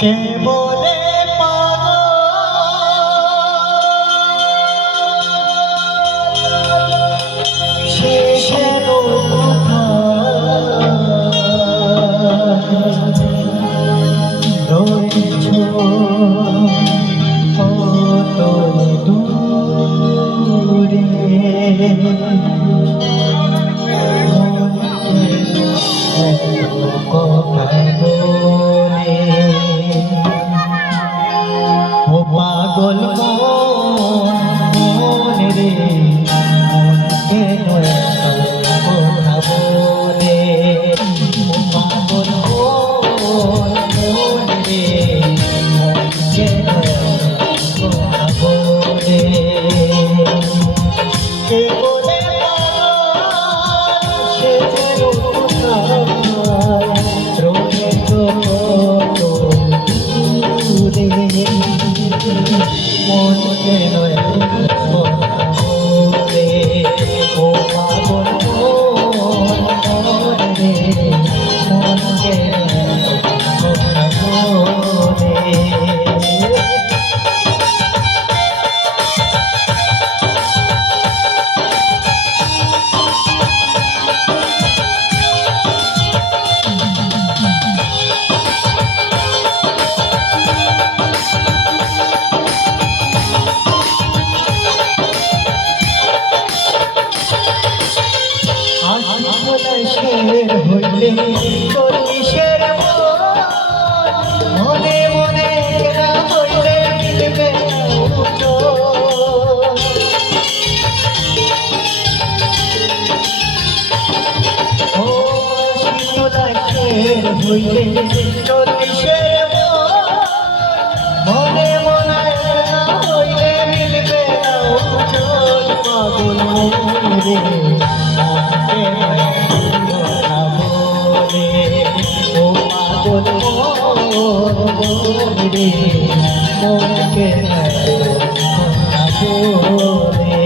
কে বলে শেষের রয়েছ কত দূরে পাগল মন রে মনকে কথা বলে পাগল মন রে মনকে কথা বলে কে বলে সে যেন রোগে মনকে নয় বলে ও পাগল রে মনকে বলে শের হইলে চল্লিশের মনে মনে কেনা হইলে মিলবে ও শের হইলে চল্লিশের মনে মনে কেনা হইলে মিলবে পাগল রে ও পাগল রে মনকে বলে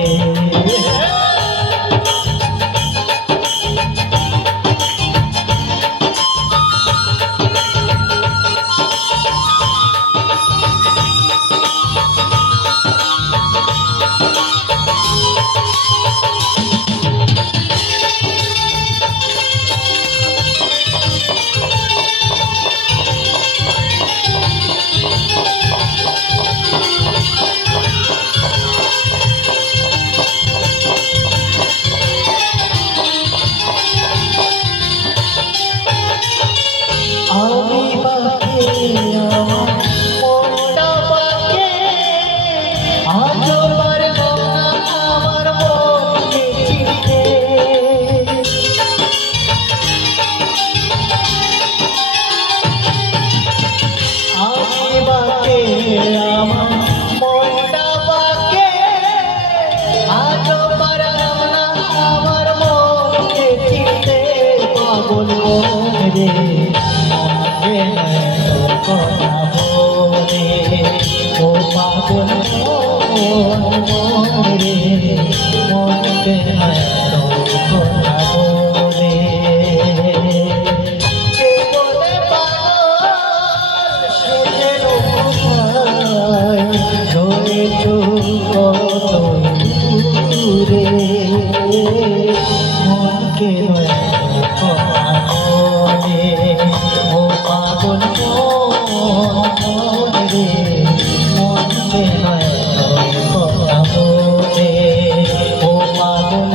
আমি পাখি আমার মনটা পাকে আজও পারব না আমার মনকে চিনতে আমি পাখি আমার মনটা পাকে আজও পারব না আমার মনকে চিনতে পাগল রে কথা বলে ও পাগল রে মনকে কথা বলে কে বলে পাগল সে যেন কোথায় রয়েছ কত দূরে মনকে কথা বলে ও পাগল রে মনকে কথা বলে ও পাগল